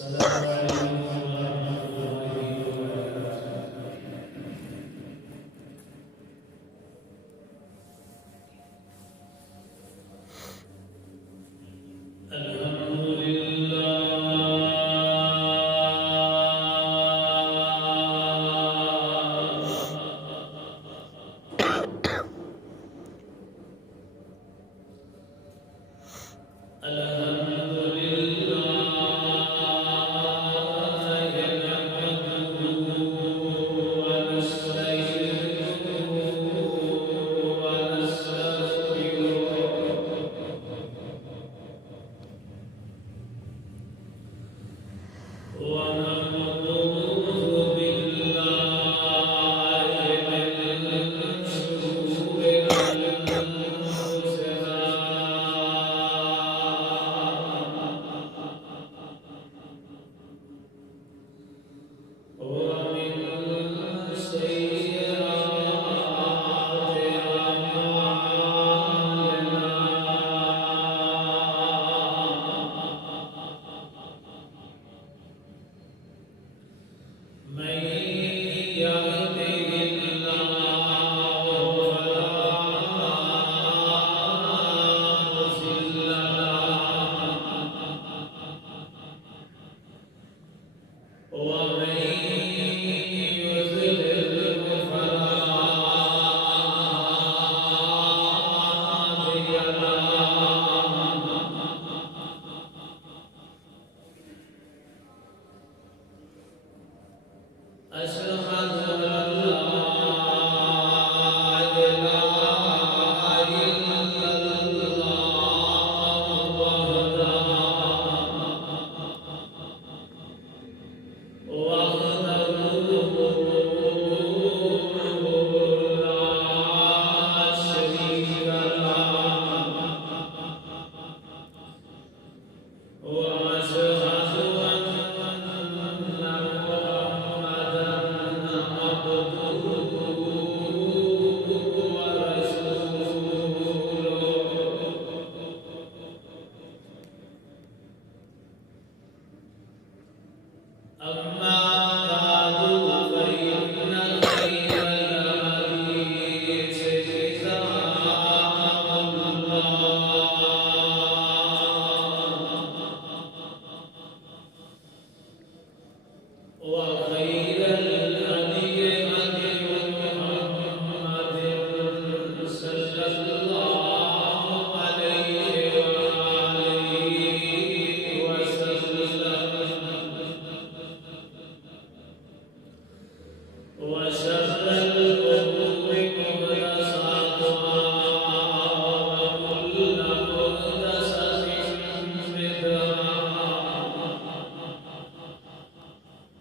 السلام عليكم ورحمة الله وبركاته. الحمد لله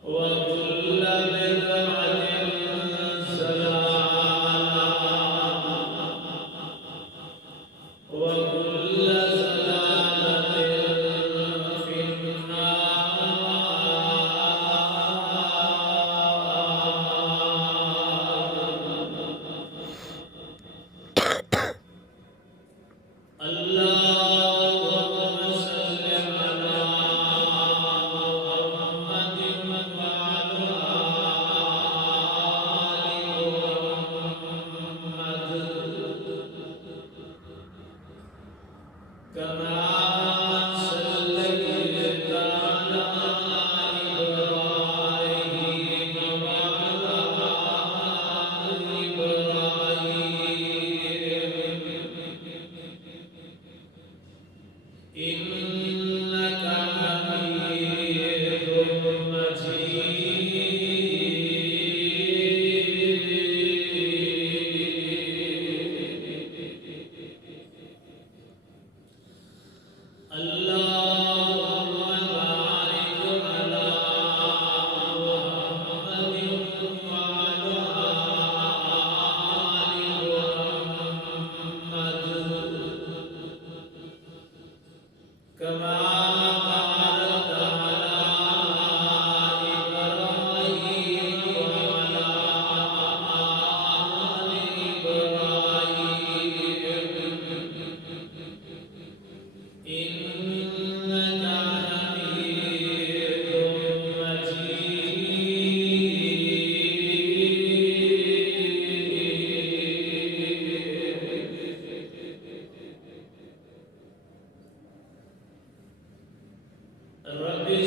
وكل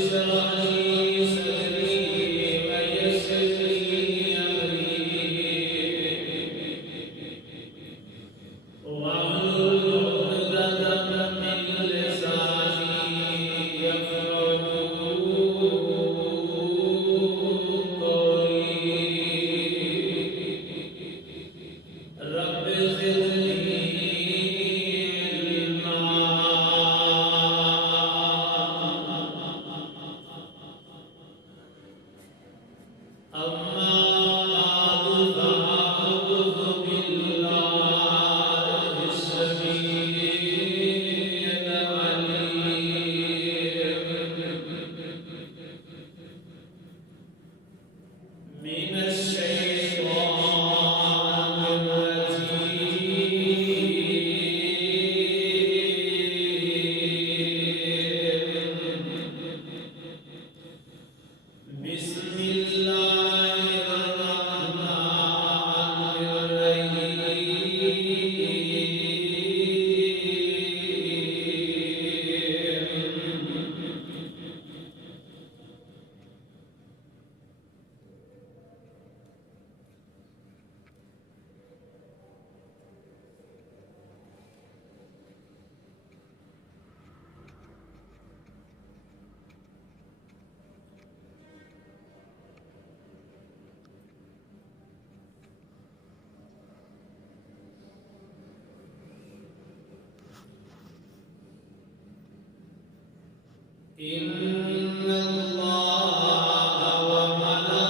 اشرح لي صدري ويسر لي أمري واحلل عقدة من لساني يفقهوا قولي رب زدني من الشيطان الرجيم بسم الله الرحمن إن الله وملائكته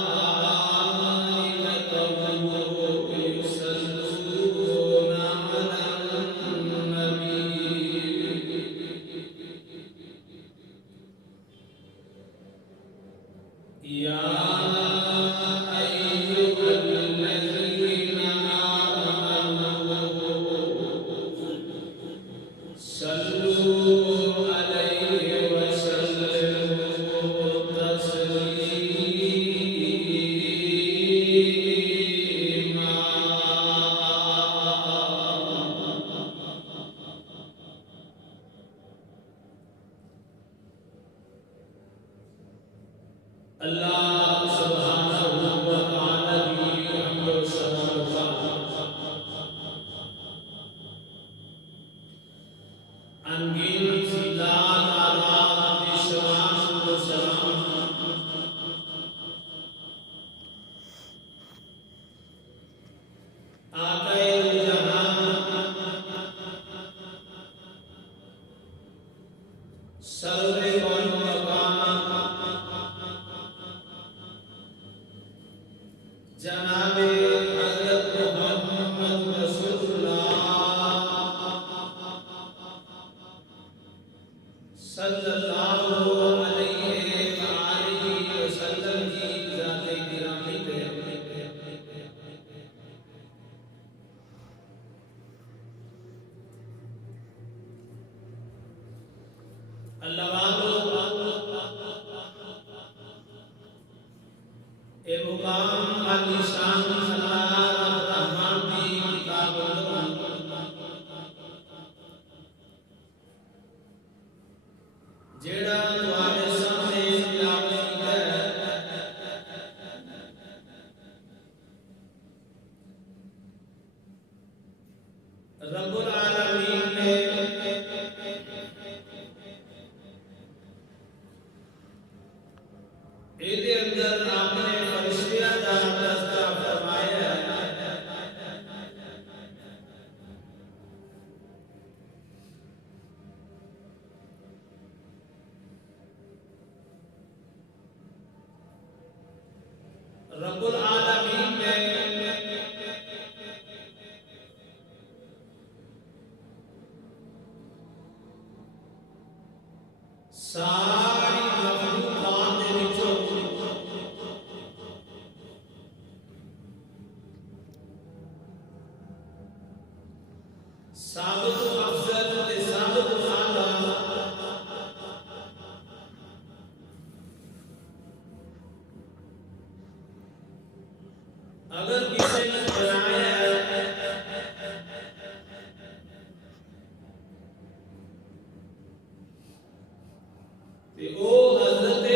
يصلون على النبي يا أيها الذين آمنوا صلوا عليه وسلموا تسليما اللہ سبحانہ و تعالی کی حمد و ثنا و انگیز ذات آلات شماس و سلام آقائے جہاں سرور کون مقام جناب حضرت محمد رسول اللہ صلی اللہ علیہ وآلہ وسلم کی ذات گرامی پہ اللہ والو اے مقام علی شان اللہ الرحمن دی کتاب جیڑا تواڈے سامنے تلاوت کیتا ہے رب العالمین نے ایدے اندر اپنے فرشتیاں دا تذکرہ فرمایا ہے رب العالمین نے ساری مخلوقات دے وچوں ثابت و افضل تے ثابت و اعلیٰ اگر کسی نے بنایا تے او حضرت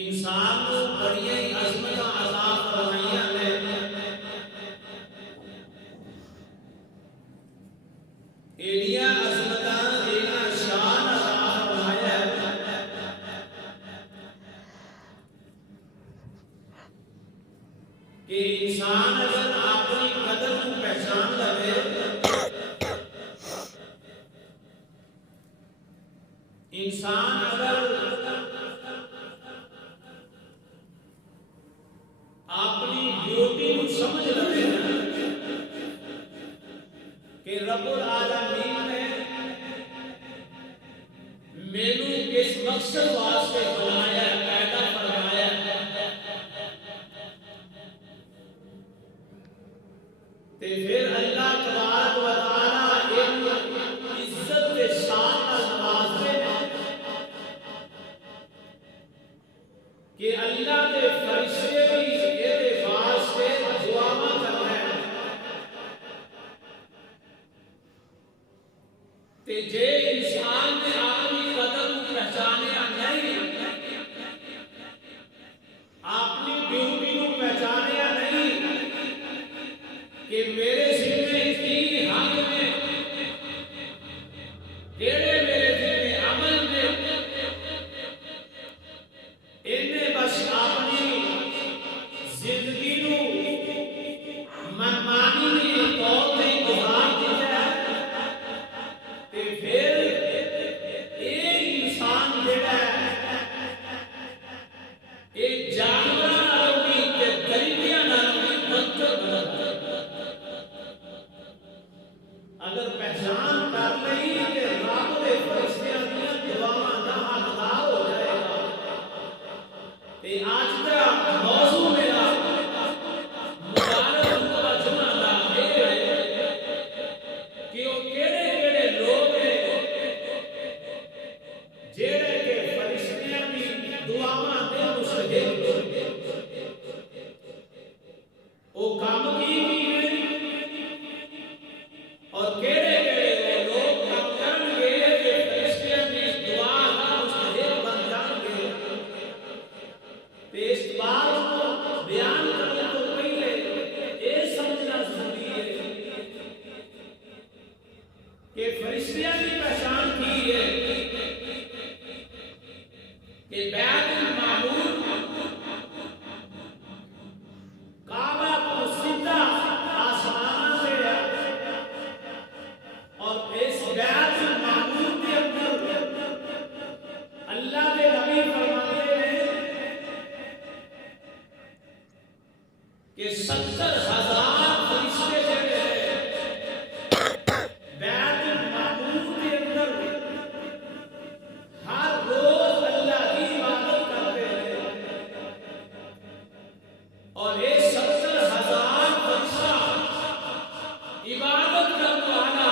انسان کو بڑی عظمت عطا فرمائیاں نے ایڈیاں عظمتاں ایڈیاں شان عطا فرمایا کہ انسان اگر اپنی قدر کو پہچان لے انسان اگر اپنی ڈیوٹی کو سمجھ لے کہ رب العالمین نے مینوں کس مقصد واسطے بنایا پیدا فرمایا تے پھر اللہ تبارک و تعالی ایک عزت کے ساتھ نوازے کہ اللہ کے فرشتے بھی یہ واسطے دعا کر رہے ہیں تے جے انسان نے اپنی قدر کو پہچانیا نہیں اپنی ڈیوٹی کو پہچانیا نہیں کہ میرے ذمے کی حق میں کیڑے میرے ذمے عمل میں انہیں بس اپنی زندگی نو منمانی دی طور تے گزار دیا تے پھر یہ انسان جڑا ہے یہ جانوراں نالوں بھی تے درندیاں نالوں بھی بدتر بنتا اگر پہچان کر لئی کہ رب دے فرشتیاں دیاں دعاواں دا حقدار ہو جائے گا تے آج دا موضوع میرا مبارک توجہ دا یہ ہے کہ وہ کیڑے کیڑے لوگ ہیں جڑے کہ فرشتیاں دی دعاواں دے مستحق وہ کام کی اور کیڑے کیڑے لوگ کام کرن گے کہ فرشتیاں دی دعا دا مستحق بن جان گے تے اس بات کو بیان کرنے تو پہلے یہ سمجھنا ضروری ہے کہ فرشتیاں کی پہچان کی ہے کہ بیت المعمور کعبہ کو سیدھا آسمان سے ہے اور اس بیت المعمور کے اندر اللہ کے نبی فرماتے ہیں کہ 70,000 فرشتے جڑے بیت المعمور کے اندر ہر روز اللہ کی عبادت کرتے ہیں اور یہ 70,000 فرشتہ عبادت کرنے والا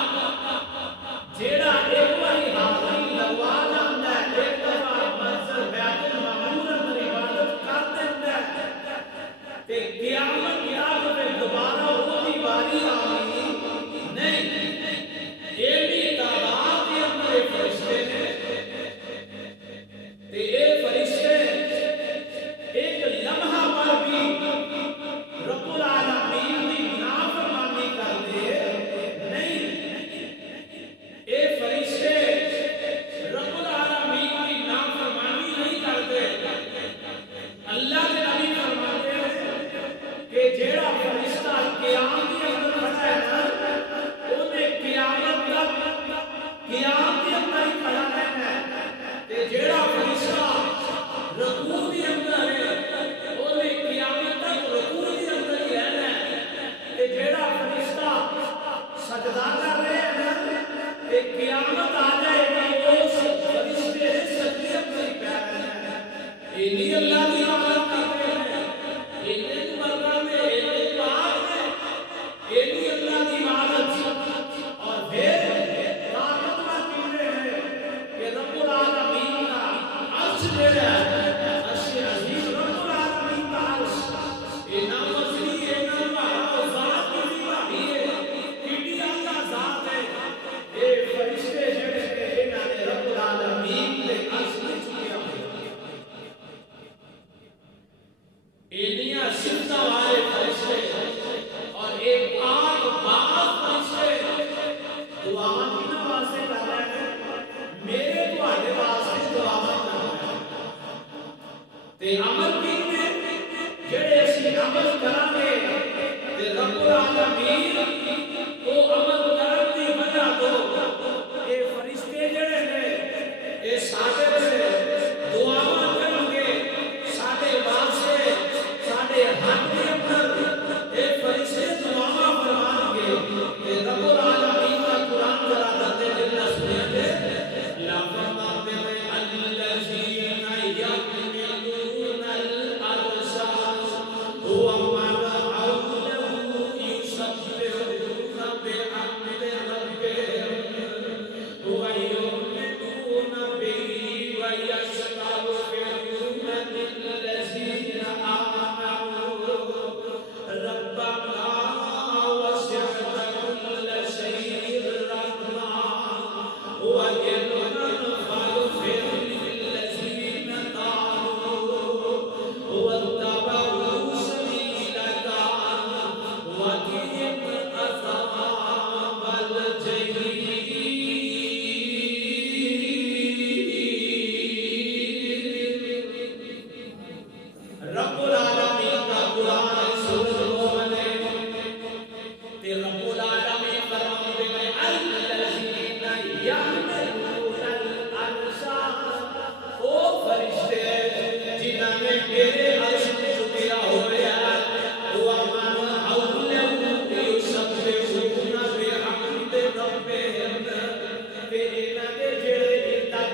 جیڑا ایک باری حاضری لگوا جاندا ہے ایک دفعہ منظر بیت المعمور اندر عبادت کر دیندا ہے تے قیامت کی آگ میں دوبارہ وہی باری آئی نہیں ایڈی تعداد کے اندر یہ فرشتے ہیں تے یہ فرشتے ایک لمحہ پر بھی رب العالمین کی نافرمانی کرتے نہیں یہ فرشتے رب العالمین کی نافرمانی نہیں کرتے اللہ کے نبی فرماتے ہیں کہ جیڑا فرشتہ قیام کے اندر کھڑا ہے نا انہیں قیامت تک قیام کے اندر ہی کھڑا رہنا ہے تے جیڑا فرشتہ رکوع کے اندر ہے انہیں قیامت تک رکوع کے اندر ہی رہنا ہے تے جیڑا فرشتہ سجدہ کر رہے ہیں نا تے قیامت آ جائے گی اس فرشتے سجدے اندر ہی پہ رہنا ہے انہی اللہ کی عبادت کرتے ہیں انہی مرغہ میں انہی پاک میں انہی اللہ کی عبادت اور پھر طاقتور کیڑے ہیں کہ رب العالمین کا عرش جڑا ہے عرش عظیم رب العالمین کا عرش یہ نہ مچھلی یہ نہ بہا ذات کی بھائی ہے کیڑی اللہ ذات ہے یہ فرشتے جڑے ہیں انہاں نے رب العالمین کے عرش میں چکیا ہوئے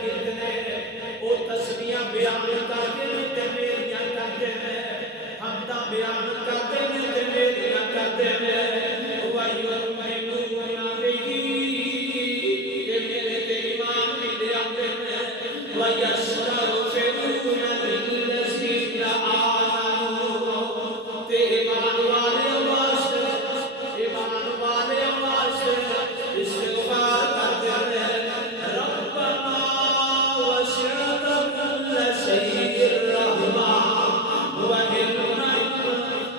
شاگرد نے وہ تسبیحاں بیان کرتے ہیں تے میریاں کرتے ہیں حمداں بیان کرتے ہیں تے میریاں کرتے ہیں وایو میمون بی تے میرے تے ایمان بھی لے آتے ہیں ویستغفرون للذین آمنوا تے ایمان والے واسطے استغفار کرتے ہیں ربنا وسعت كل شيء رحمة وعلما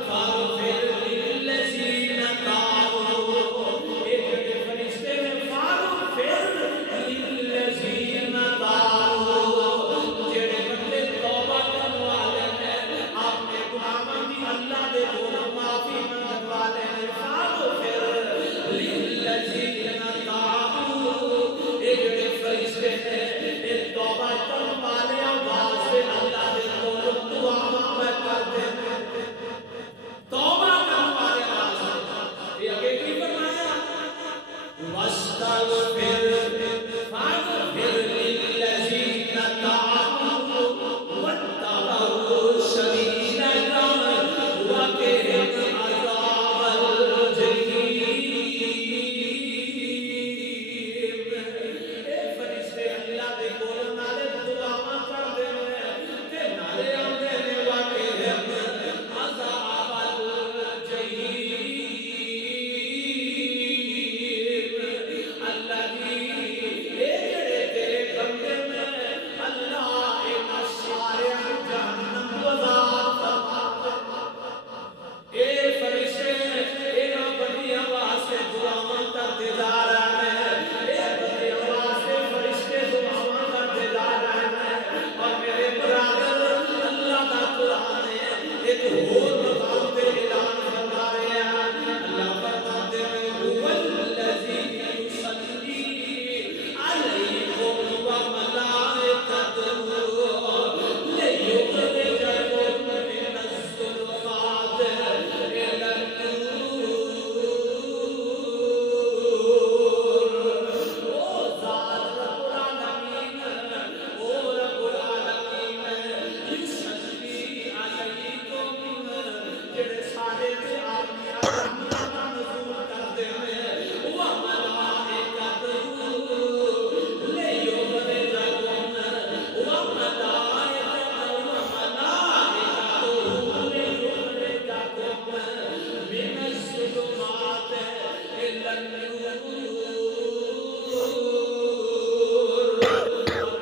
فاغفر للذين تابوا ایک فرشتے نے فاغفر للذین تابوا جڑے بندے توبہ کرنے والے ہیں اپنے گناہوں کی اللہ دے کول معافی منگنے والے ہیں فاغفر للذین تابوا ایک فرشتے نے ایک توبہ کرنے والے واسطے اللہ دے کول دعا کرتے ہیں توبہ کرنے والے واسطے یہ اگے کی فرمایا واستغفر فاغفر للذین تابوا واتبعوا سبیلک وقهم عذاب الجحیم اے فرشتے اللہ دے کول نالے دعاواں کردے نے تے نالے آندے نے وقهم عذاب الجحیم اللہ دی اے جڑے تیرے بندے نے اللہ انہاں سارے جہنم گزار فرما اے فرشتے انہاں بندیاں واسطے دعاواں کرتے جا رہے ہیں اے بندیاں واسطے فرشتے دعاواں کرتے جا رہے ہیں اور میرے برادر اللہ کا قرآن ہے ایک اور مقام پہ اعلان فرما رہے ہیں اللہ فرماتے ہیں هو الذی یصلی علیکم وملائکتہ لیخرجکم من الظلمات الی النور او ذات رب العالمین او رب العالمین یصلی علیکم جڑے سارے تے آدمی رحمتاں نزول کرتے ہیں وملائکتہ لیخرجکم من الظلمات إلى النور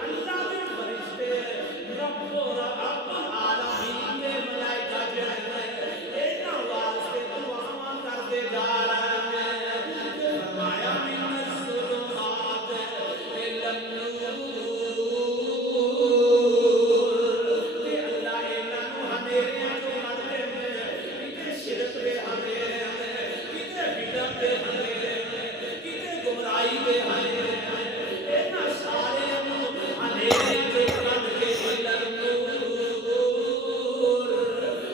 اللہ دے فرشتے رب العالمین دے ملائکہ جڑے ہیں انہاں واسطے دعاواں کردے جا رہے ہیں فرمایا من الظلمات إلى النور تے اللہ انہاں نوں ہنیریاں چوں کڈدے ہیں کتے شرک دے ہنیرے ہیں کتے بدعت دے ہنیرے ہیں کتے گمراہی دے ہنیرے ہیں انہاں سارے نوں ہنیریاں چوں کڈ کے النور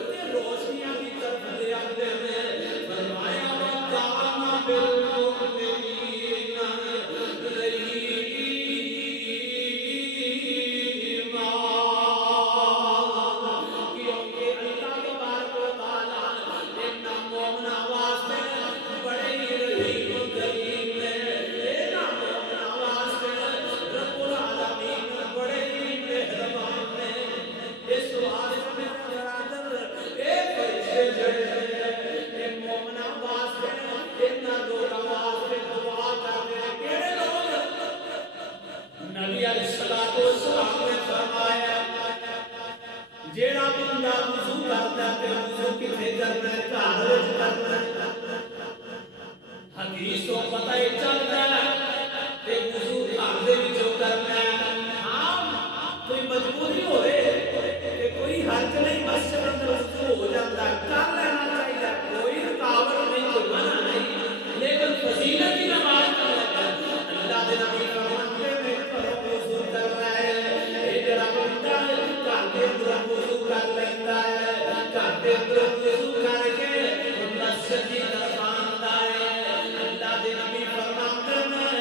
تے روشنیاں دی طرف لے آندے ہیں فرمایا وَكَانَ بِالْمُؤْمِنِينَ رَحِيمًا کیونکہ اللہ تبارک و تعالی انہاں مومناں واسطے بڑے ہی رحیم و کریم نے انہاں مومناں واسطے رب العالمین بڑے ہی مہربان نے اس واسطے میرے برادر اے فرشتے جڑے اے مومناں واسطے انہاں لوکاں واسطے دعا کردے نے کیڑے لوگ نبی علیہ الصلوۃ والسلام نے فرمایا جیڑا بندہ وضو کرتا ہے وضو کتے کرنا ہے گھر وچ کرنا ہے حدیث تو پتہ ہی چلتا ہے کہ وضو گھر دے وچوں کرنا ہے ہاں کوئی مجبوری ہوئے کہ کوئی حرج نہیں مسجد اندر وضو ہو جاتا ہے کر لینا چاہیے کوئی رکاوٹ نہیں کوئی منع نہیں لیکن فضیلت کی نماز کرنا ہے اللہ دے نبی فرماتے ہیں کہ وضو کرنا ہے اے جڑا بندہ گھر دے اندر وضو کر لیتا ہے گھر دے اندر وضو کر کے مسجد کی طرف آتا ہے اللہ دے نبی فرماتے ہیں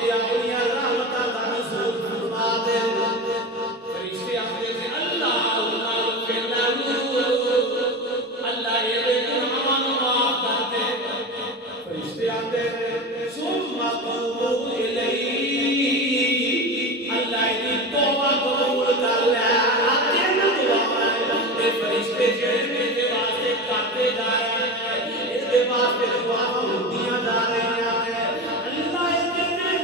تے اپنی رحمتاں دا نزول فرما دے فرشتے آندے نے اللہ اللہ کہندا اللہ اے گناہاں نوں معاف کر دے فرشتے آندے نے ثم قبول الیہ اللہ دی توبہ قبول کر لے آتے نہ دعا اے فرشتے جڑے میرے واسطے کرتے جا رہے ہیں اس دے واسطے دعا ہوندیاں جا رہی ہیں اللہ اے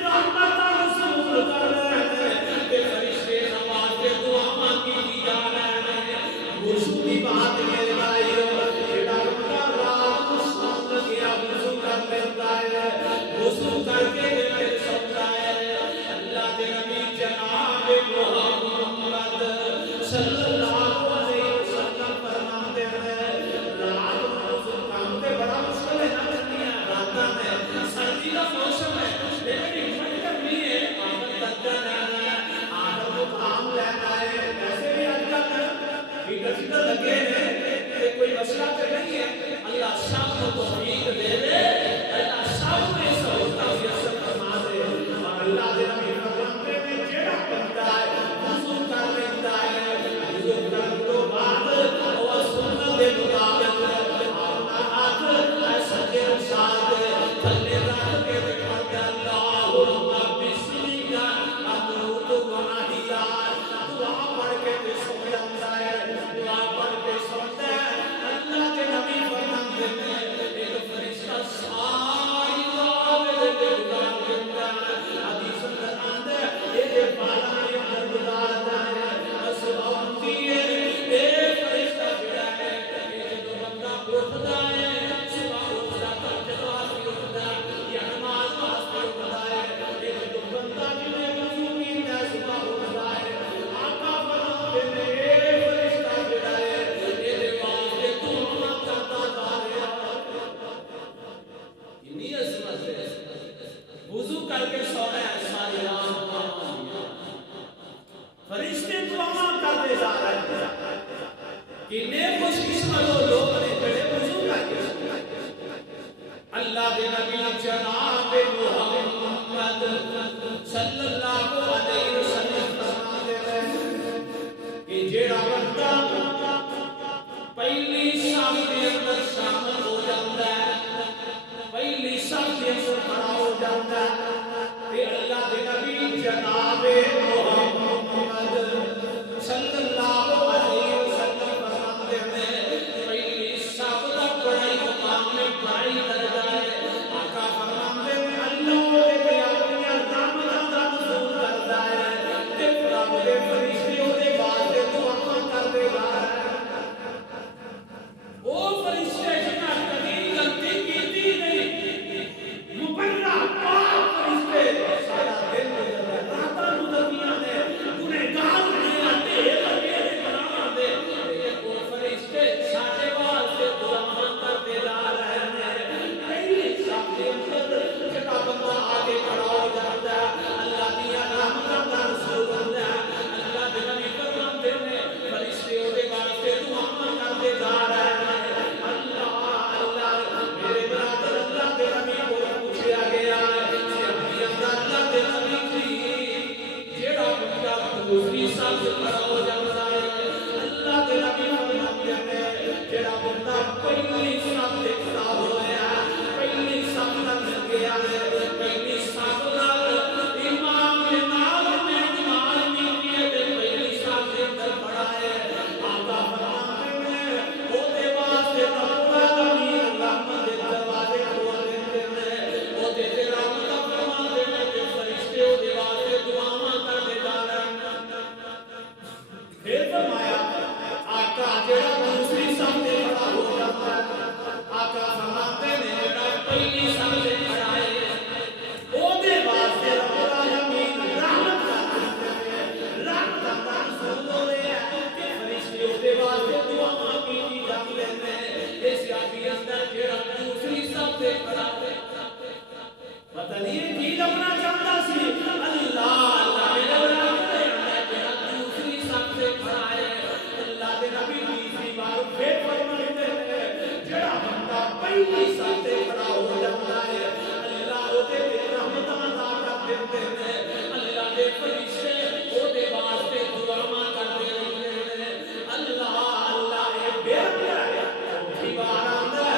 رحمت رسول کر رہے ہیں تے فرشتے نوازے دعاواں کی جا رہے ہیں وضو دی بات میرے بھائیو جڑا بندہ رات کو سو گیا وضو کر لیتا ہے وضو کر کے پھر سوتا ہے اللہ دے نبی جناب محمد صلی اللہ علیہ وسلم فرماتے ہیں رات کو وضو کرنا بڑا مشکل ہے نہ کرنی ہے راتاں میں سردی کا موسم ہے لیکن ہمت کرنی ہے عادت کر جانا ہے عادت کو کام لینا ہے ایسے بھی آج کل فکر لگے ہیں کہ کوئی مسئلہ تو نہیں ہے اللہ سب کو توفیق دے دے اللہ سب کو سہولتاں میسر فرما دے اور اللہ دے نبی فرماتے ہیں جڑا بندہ ہے وضو کر لیتا ہے وضو کرنے تو بعد وہ سنت کے مطابق اپنا ہاتھ سجدے ساتھ تھلے رکھ کے پڑھتا اللہم بسمک اموت و احیا دعا پڑھ کے تے سو جاتا ہے دعا پڑھ کے سوتا ہے اللہ کے نبی فرماتے ہیں ایک فرشتہ ساری رات دے گزار دیتا ہے حدیث میں آندا ہے اے بالا کے اندر گزارتا ہے صبح ہوتی ہے اے فرشتہ جڑا ہے کہ جو بندہ اٹھدا ہے صبح اٹھدا ہے جدوں آدمی اٹھدا ہے یا نماز واسطے اٹھدا ہے اے جو بندہ جنے وضو کیتا ہے صبح اٹھدا ہے آقا فرماتے ہیں اے فرشتہ جڑا ہے اے دے واسطے دعا کرتا جا رہا اتنی عظمت ہے وضو کر کے سونا ہے ساری رات فرشتے دعا کرتے جا رہے ہیں کتنے خوش قسمت لوگ نے جڑے وضو کر کے اللہ دے نبی جناب محمد صلی اللہ علیہ وسلم فرماتے ہیں کہ جڑا بندہ پہلی صف کے اندر شامل ہو جاتا ہے پہلی صف کے اندر کھڑا ہو جاتا ہے کہ اللہ دے نبی جناب محمد صلی اللہ علیہ وسلم فرماتے ہیں پہلی صف کا بڑائی مقام میں بڑائی درجہ ہے آقا فرماتے ہیں اللہ دے اپنی رحمت دا نزول کرتے ہیں اللہ دے فرشتے او دے واسطے دعاواں کرتے رہندے نے اللہ اللہ اے بے دیوار آندا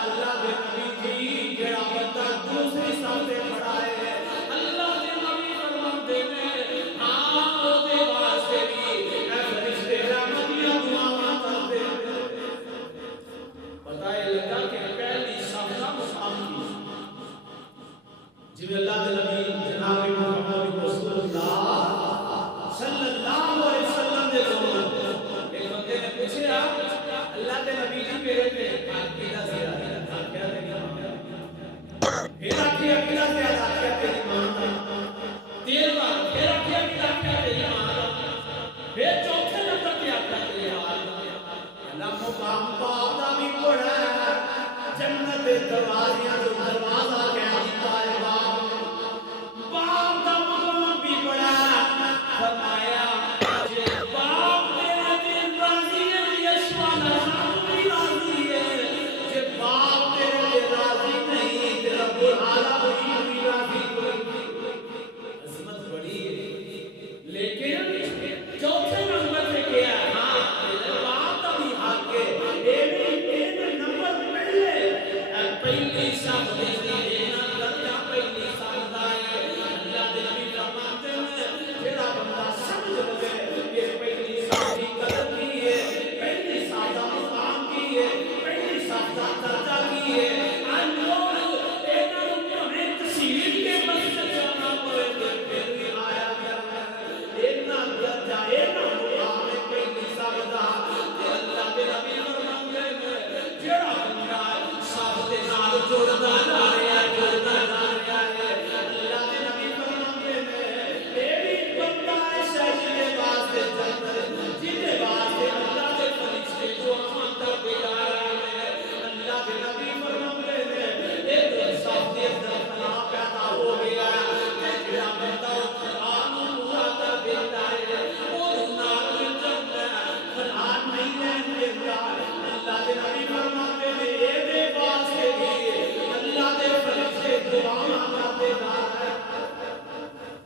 اللہ دے نبی جی جڑا بندہ دوسری صف تے کھڑا ہے اللہ دے نبی فرماندے نے ہاں او دے واسطے بھی اے فرشتے رحمتیاں دعاواں کرتے ہیں پتہ ہے لگا کہ پہلی صف دا مقام کی جب اللہ دے نبی جناب محمد رسول اللہ صلی اللہ علیہ وسلم دے دور ایک بندے نے پوچھا اللہ دے نبی جی میرے تے عقیدہ سے آیا کیا پھر آخیا عقیدہ سے آیا تیری ماں دا تیر بار پھر آخیا عقیدہ تیری ماں دا پھر چوتھے نمبر پہ آخیا تیری حال دا اللہ مقام باپ دا بھی بڑا ہے جنت دے دروازیاں جو دروازہ کہہ دیتا ہے باپ دا مقام بھی بڑا ہے فرمایا جے باپ تیرے دل راضی ہے یشوا نظام بھی راضی ہے جے باپ تیرے دل راضی نہیں تے رب العالمین بھی راضی کوئی عظمت بڑی ہے لیکن چوتھے نمبر پہ کیا ہاں تیرے باپ دا بھی حق ہے اے نمبر پہلی صف دے دینا درجہ پہلی صف دا ہے اللہ دے نبی فرماتے ہیں جڑا بندہ سمجھ لے کہ پہلی صف دی قدر کی ہے پہلی صف دا مقام کی ہے پہلی صف دا درجہ کی ہے ان لوگ اینا ہمیں تصویر کے مسجد جانا پڑے پھر بھی آیا کرنا اینا درجہ اینا مقام ہے پہلی صف دا کہ اللہ دے نبی فرماتے ہیں جڑا بندہ صف دے نال جڑدا جا رہا ہے جڑدا جا رہا ہے اللہ دے نبی فرماتے ہیں اے بھی بندہ ایسا جے واسطے جنت جے واسطے اللہ دے فرشتے دعاواں کرتے جا رہے ہیں اللہ دے نبی فرماتے ہیں ایک صف دے اندر فنا پیدا ہو گیا تے جڑا بندہ قرآن پورا کر دیتا ہے او نال جنت فنا نہیں رہن دیتا اللہ دے نبی فرماتے ہیں اے دے واسطے اللہ دے فرشتے دعاواں کرتے جا رہے ہیں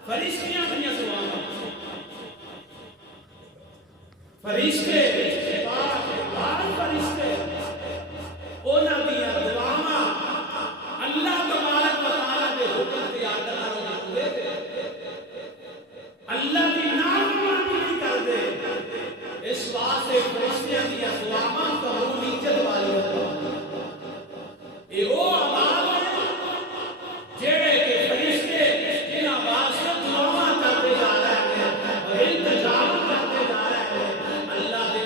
فرشتیاں دنیا دعاواں فرشتے بار فرشتے انہاں دیاں دعاواں اللہ تبارک و تعالی دے حکم تے ادا کرتے اللہ دی نافرمانی نہیں کرتے اس واسطے فرشتیاں دیاں دعاواں قبول عزت والی ہوندی اے او عمال جڑے کہ فرشتے جنہاں واسطے دعاواں کرتے جا رہے ہیں اور التجا کرتے جا رہے ہیں اللہ دے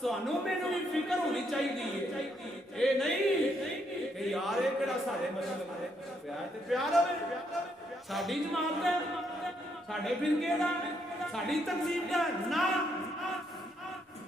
ਤੁਹਾਨੂੰ ਮੈਨੂੰ ਵੀ ਫਿਕਰ ਹੋਣੀ ਚਾਹੀਦੀ ਹੈ ਇਹ ਨਹੀਂ ਕਿ ਯਾਰ ਇਹ ਕਿਹੜਾ ਸਾਡੇ ਮਸਲਕ ਹੈ ਪਿਆਰ ਤੇ ਪਿਆਰ ਹੋਵੇ ਸਾਡੀ ਜਮਾਤ ਦਾ ਸਾਡੇ ਫਿਰਕੇ ਦਾ ਸਾਡੀ ਤਨਜ਼ੀਮ ਦਾ ਨਾ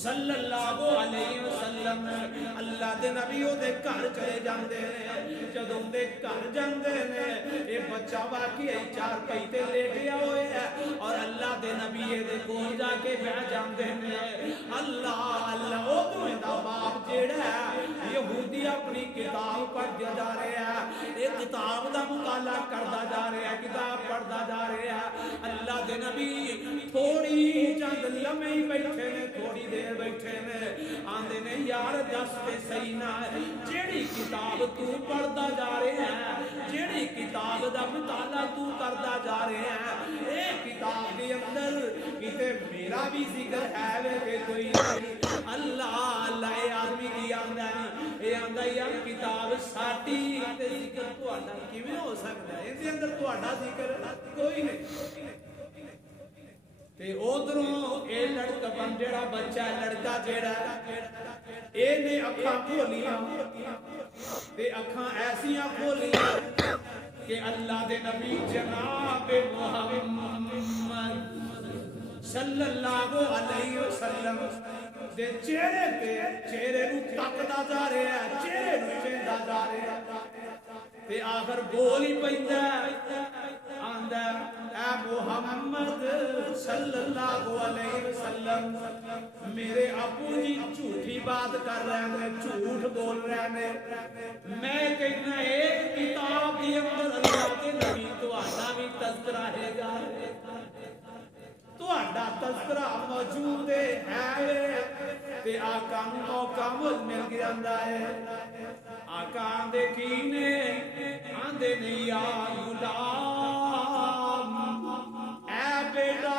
صلی اللہ علیہ وسلم اللہ دے نبی او دے گھر چلے جاندے نے جدوں دے گھر جاندے نے اے بچہ واقعی چار پئی تے لیٹیا ہوئے ہے اور اللہ دے نبی دے کول جا کے بیٹھ جاندے نے اللہ اللہ او دوے دا باپ جیڑا ہے یہودی اپنی کتاب پڑھدا جا رہا ہے اے کتاب دا مطالعہ کردا جا رہا ہے کتاب پڑھدا جا رہا ہے اللہ دے نبی تھوڑی چند لمحے ہی بیٹھے نے تھوڑی دیر بیٹھے نے آندے نے یار دس تے صحیح نہ جیڑی کتاب تو پڑھدا جا رہا ہے جیڑی کتاب دا مطالعہ تو کردا جا رہا ہے اے کتاب دے اندر کتے میرا بھی ذکر ہے کہ کوئی نہیں اللہ اللہ اے آدمی کی آندا اے آندا یار کتاب ساڈی تے ذکر تہاڈا کیویں ہو سکدا ہے اس دے اندر تہاڈا ذکر کوئی نہیں تے ادھروں اے لڑکا بن جڑا بچہ لڑکا جیڑا اے نے اکھاں کھولیاں تے اکھاں ایسیاں کھولیاں کہ اللہ دے نبی جناب محمد صلی اللہ علیہ وسلم دے چہرے نو تکدا جا رہا ہے چہرے نو ویندا جا رہا ہے تے آخر بول ہی پیندا آندا اے محمد صلی اللہ علیہ وسلم میرے ابو جی جھوٹی بات کر رہے ہیں جھوٹ بول رہے ہیں میں کہنا ایک کتاب کے اندر اللہ کے نبی تہاڈا بھی تذکرہ ہے گا تہاڈا تذکرہ موجود ہے تے آقا نوں موقع مل گیا ہے آقا آندے کی نے آندے نہیں یا غلام اے بیٹا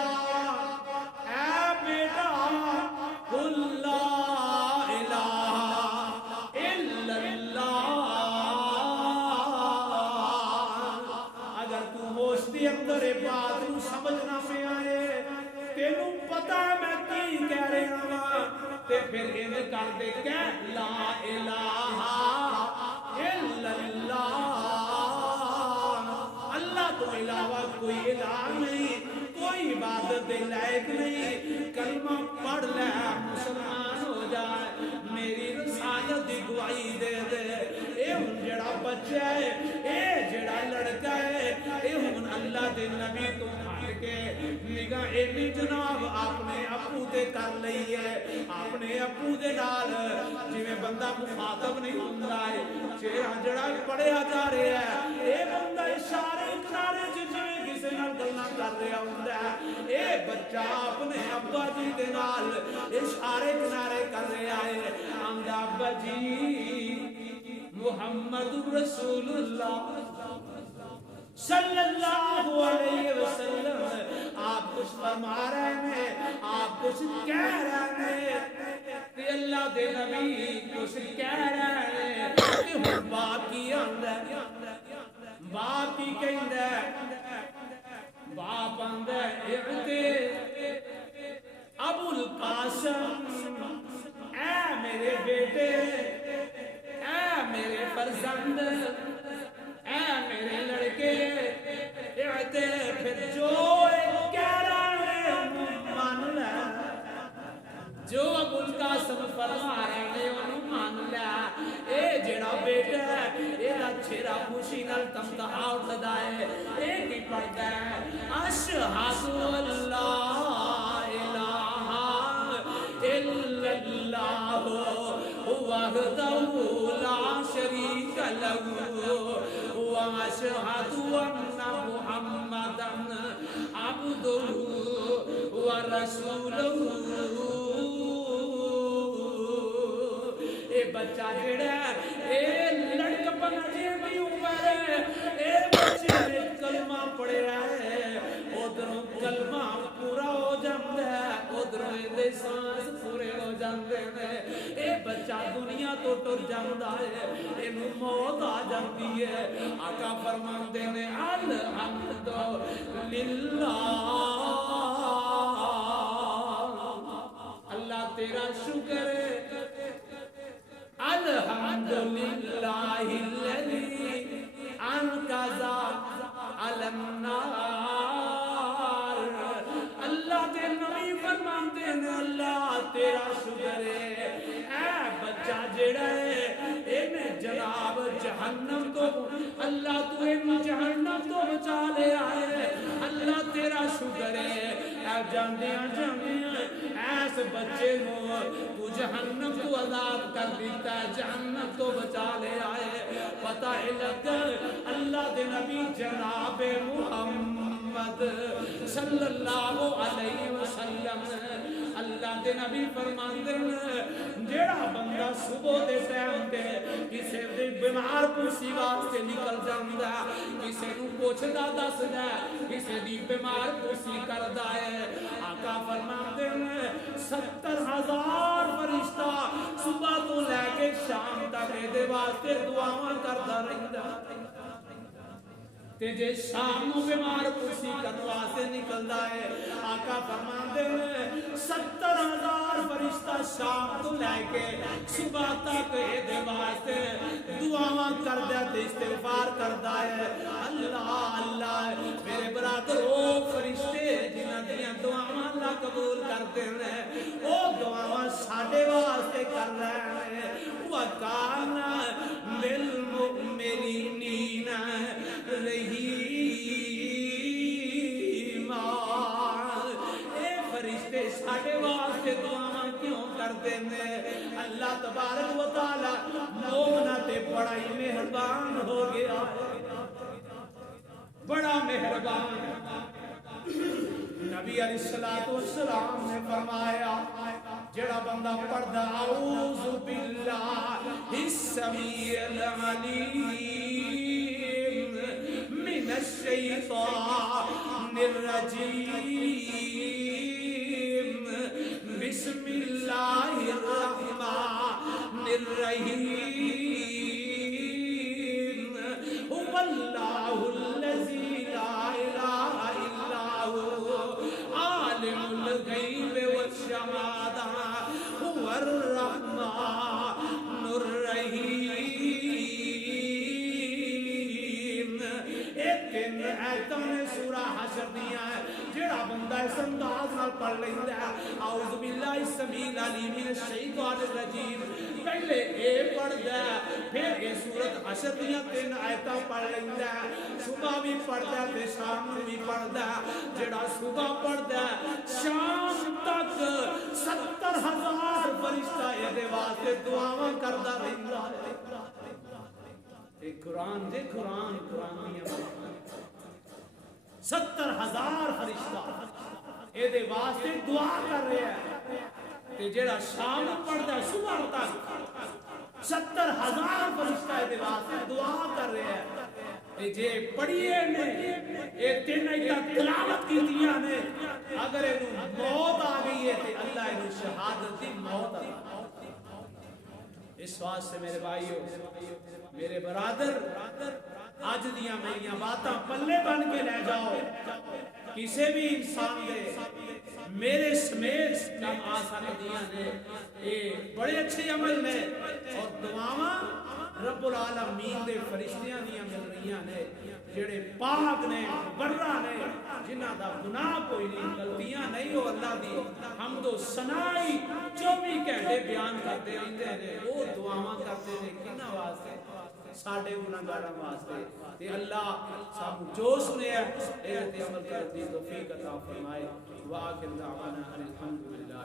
قل لا الہ الا اللہ اگر تو ہوش دی اندر بات نو سمجھنا پہ آئے تینوں پتہ میں کی کہہ رہا ہاں تے پھر ان کر دے کہ لا الہ الا اللہ اللہ تو علاوہ کوئی الہ نہیں کوئی عبادت دے لائق نہیں کلمہ پڑھ لے مسلمان ہو جائے میری رسالت دی گواہی دے دے اے ہن جڑا بچہ ہے اے جڑا لڑکا ہے اے ہن اللہ دے نبی تو ہٹ کے نگاہ اینی جناب اپنے ابو تے کر لئی ہے اپنے ابو دے نال جویں بندہ مخاطب نہیں ہوندا ہے چہرہ جڑا پڑھیا جا رہا ہے اے بندہ اشارے کنارے جویں کسے نال گلاں کر رہا ہوندا ہے اے بچہ اپنے ابا جی دے نال اشارے کنارے کر رہا ہے آندا ابا جی محمد رسول اللہ صلی اللہ علیہ وسلم آپ کچھ فرما رہے ہیں آپ کچھ کہہ رہے ہیں کہ اللہ دے نبی کچھ کہہ رہے ہیں کہ ہم باپ کی آندہ باپ کی کہندہ باپ آندہ اعتے ابو القاسم اے میرے بیٹے اے میرے فرزند اے میرے لڑکے اعتے پھر جو کہہ رہے ہیں مان لے جو ابو القاسم فرما رہے ہیں انہوں مان لے اے جڑا بیٹا ہے اے دا چھرا خوشی نال تمتہا اٹھدا ہے اے کی پڑھتا ہے اشہد اللہ الہ الا اللہ وحدہ لا شریک لہ واشہد ان محمدا عبدہ ورسولہ اے بچہ جڑا اے لڑک پنا جی دی عمر اے بچے نے کلمہ پڑھیا ہے ادھروں کلمہ پورا ہو جاندا ہے ادھروں دے سانس پورے ہو جاندے نے اے بچہ دنیا تو ٹر جاندا ہے اینوں موت آ جاندی ہے آقا فرماندے نے الحمد للہ اللہ تیرا شکر ہے الحمدللہ الذی انقذ علی النار اللہ دے نبی فرماندے نے اللہ تیرا تیرا شکر ہے اے بچہ جڑا ہے انہیں جناب جہنم تو اللہ تو ان جہنم تو بچا لے آئے اللہ تیرا شکر ہے اے جاندیاں جاندیاں ایس بچے نو تو جہنم تو عذاب کر دیتا ہے جہنم تو بچا لے آئے پتہ ہی لگا اللہ دے نبی جناب محمد صلی اللہ علیہ وسلم اللہ دے نبی فرماندے جیڑا بندہ صبح دے ٹائم تے کسے دے بیمار پرسی واسطے نکل جاندا کسے نو پوچھدا دسدا کسے دی بیمار پرسی کردا ہے آقا فرماندے 70,000 فرشتہ صبح تو لے کے شام تک دے واسطے دعاواں کردا رہندا تے جے شام نو بیمار پرسی کرن واسطے نکلدا ہے آقا فرماندے 70,000 فرشتہ شام تو لے کے صبح تک دے واسطے دعاواں کردا تے استغفار کردا ہے اللہ اللہ میرے برادر او فرشتے جنہاں دیاں دعاواں اللہ قبول کرتے ہیں او دعاواں ساڈے واسطے کر رہے ہیں وَكَانَ لِلْمُؤْمِنِينَ فرشتے ساڑھے واسطے دعاواں کیوں کرتے ہیں اللہ تبارک و تعالی مومنہ تے بڑا ہی مہربان ہو گیا بڑا مہربان نبی علیہ السلام نے فرمایا جڑا بندہ پڑھدا اعوذ باللہ السمیع العلیم من الشیطان الرجیم بسم اللہ الرحمن الرحیم واللہ الذی لا الہ الا هو عالم الغیب والشہادہ هو الرحمن الرحیم تین ایتاں نے سورہ حشر دیا ہے جڑا بندہ اس انداز نال پڑھ لیندا ہے اعوذ باللہ السمیع العلیم من الشیطان الرجیم پہلے اے پڑھدا ہے پھر یہ سورۃ حشر دیا تین ایتاں پڑھ لیندا ہے صبح بھی پڑھدا ہے تے شام بھی پڑھدا ہے جڑا صبح پڑھدا ہے شام تک 70,000 فرشتہ دے واسطے دعاواں کردا رہندا ہے اے قرآن دے قرآن دیاں 70,000 فرشتہ اے دے واسطے دعا کر رہے ہیں تے جڑا شام پڑھدا ہے صبح تک 70,000 فرشتہ اے دے واسطے دعا کر رہے ہیں تے جے پڑھیے نے اے تین ایتاں تلاوت کیتیاں نے اگر اینو موت آ گئی ہے تے اللہ اینو شہادت دی موت عطا اس واسطے میرے بھائیو میرے برادر آج دیاں میریاں باتاں پلے بن کے لے جاؤ کسے بھی انسان دے میرے سمیت کم آ سکدیاں نے یہ بڑے اچھے عمل نے اور دعاواں رب العالمین دے فرشتیاں دیاں مل رہیاں نے جڑے پاک نے برا نے جنہاں دا گناہ کوئی نہیں غلطیاں نہیں ہو اللہ دی حمد و ثنائی 24 گھنٹے بیان کرتے رہندے نے وہ دعاواں کرتے نے کنہاں واسطے ساڈے گناہگاراں واسطے تے اللہ سب جو سنیا اے تے عمل کرنے دی توفیق عطا فرمائے واخر دعوانا الحمدللہ